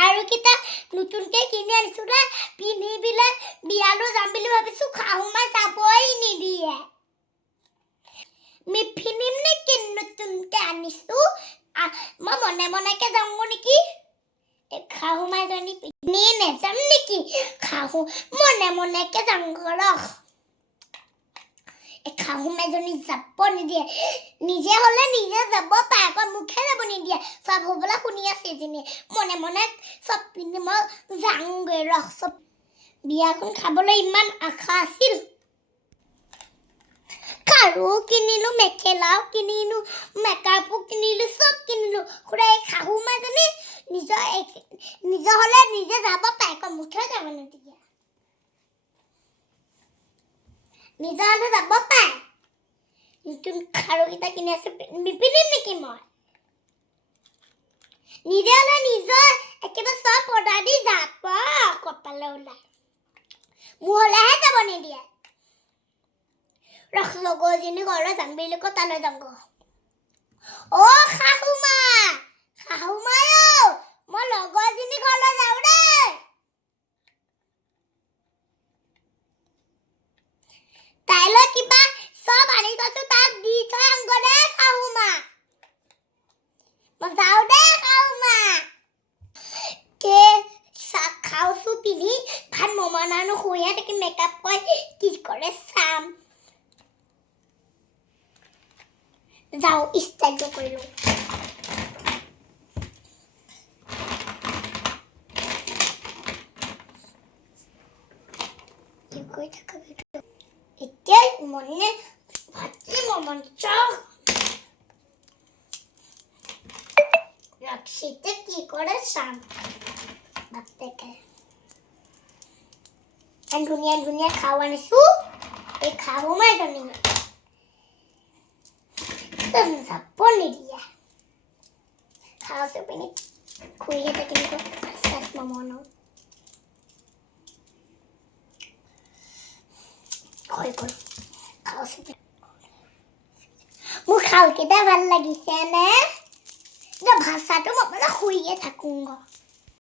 খাৰু কিটা নতুনকে কিনি আনিছো না পিন্ধি বিলে বিয়ালৈ যাম বুলি ভাবিছো খাহু মাই যাবই নিদিয়ে মিফিনিম নেকি নতুনকে আনিছো মই মনে মনেকে যাওঁ নেকি খাহু মাই জনি পিন্ধি নেযাম নেকি খাহু মনে মনেকে যাওঁ ৰখ খাহু মাই জনি যাব নিদিয়ে নিজে হলে নিজে যাব পায় আকৌ মুখে যাব নিদিয়ে সব হবলা শুনি আছে যেনে মনে মনে সব পিন্ধি মই যাওঁগে ৰখ সব বিয়াখন খাবলৈ ইমান আশা আছিল খাৰু কিনিলো মেখেলাও কিনিলো মেকআপো কিনিলো সব কিনিলো খুৰাই খাহু মাই জনি নিজৰ হলে নিজে যাব পায় আকৌ মুখে যাব নিদিয়ে নিজে হলে যাব পায় নতুন খাৰু কিটা কিনি আছে নিপিন্ধিম নেকি মই নিজে হলে নিজৰ একেবাৰে সব অৰ্ডাৰ দি যাব কপালে ওলাই মোৰ হলেহে যাব নিদিয়ে ৰখ লগৰজনী ঘৰত যাম বুলি কৈ তালৈ যামগৈ খাহু মা মই লগৰজনী ঘৰলৈ যাওঁ দেই তাইলৈ কিবা সব আনি থৈছো তাক দি থৈ আহোঁ দেই খাহু মা মই যাওঁ দেই খাহু মা খাওঁছো পিন্ধি ভাত মমানানো শুইহে থাকি মেকআপ কৰি কি কৰে চাম যাওঁ ষ্টাইলটো কৰি লওঁ এতিয়া মনে ভাতি মন ৰক্ষিতে কি কৰে চাম বাপেকে ধুনীয়া ধুনীয়া খাওঁ আনিছো এই খাহু মাই জনি যাব নিদিয়ে খাওঁছো পিনি খুইহে থাকিম চাচ মমনো মোৰ খাওঁকেইটা ভাল লাগিছে নে ভাষাটো মই শুইয়ে থাকোঁ